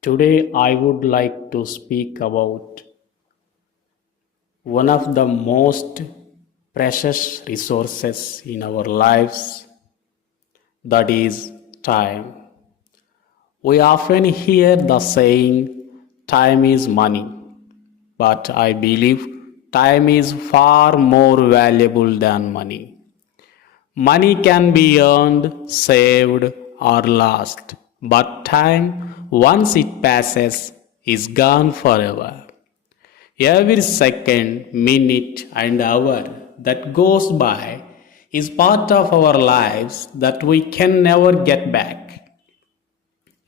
Today, I would like to speak about one of the most precious resources in our lives, that is time. We often hear the saying, time is money, but I believe time is far more valuable than money. Money can be earned, saved, or lost, but time, once it passes, is gone forever. Every second, minute, and hour that goes by is part of our lives that we can never get back.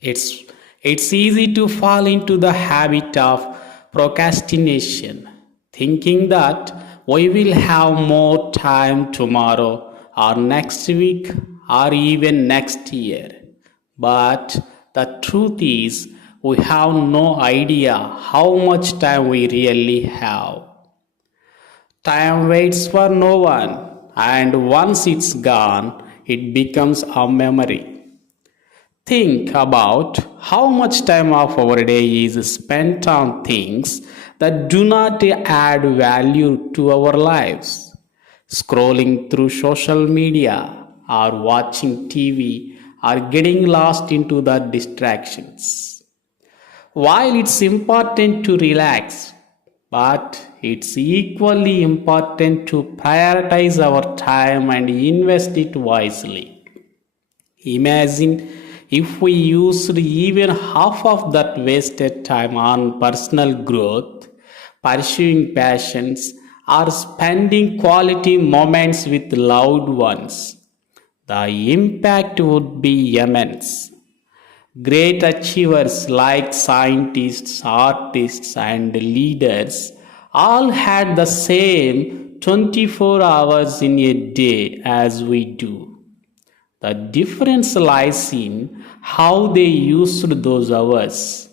It's, it's easy to fall into the habit of procrastination, thinking that we will have more time tomorrow or next week or even next year. But the truth is, we have no idea how much time we really have. Time waits for no one, and once it's gone, it becomes a memory. Think about how much time of our day is spent on things that do not add value to our lives. Scrolling through social media, or watching TV, or getting lost into the distractions. While it's important to relax, but it's equally important to prioritize our time and invest it wisely. Imagine if we used even half of that wasted time on personal growth, pursuing passions, or spending quality moments with loved ones. The impact would be immense. Great achievers like scientists, artists, and leaders all had the same 24 hours in a day as we do. The difference lies in how they used those hours.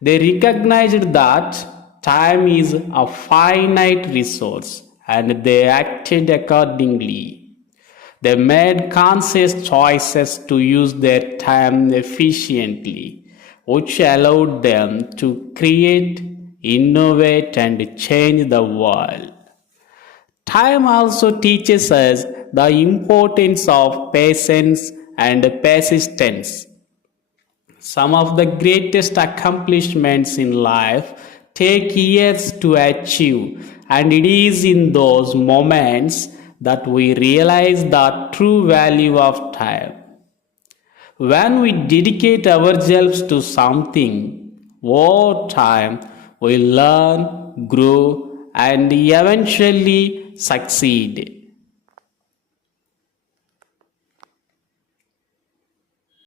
They recognized that time is a finite resource and they acted accordingly. They made conscious choices to use their time efficiently, which allowed them to create, innovate, and change the world. Time also teaches us the importance of patience and persistence. Some of the greatest accomplishments in life take years to achieve, and it is in those moments that we realize the true value of time. When we dedicate ourselves to something, over time we learn, grow, and eventually succeed.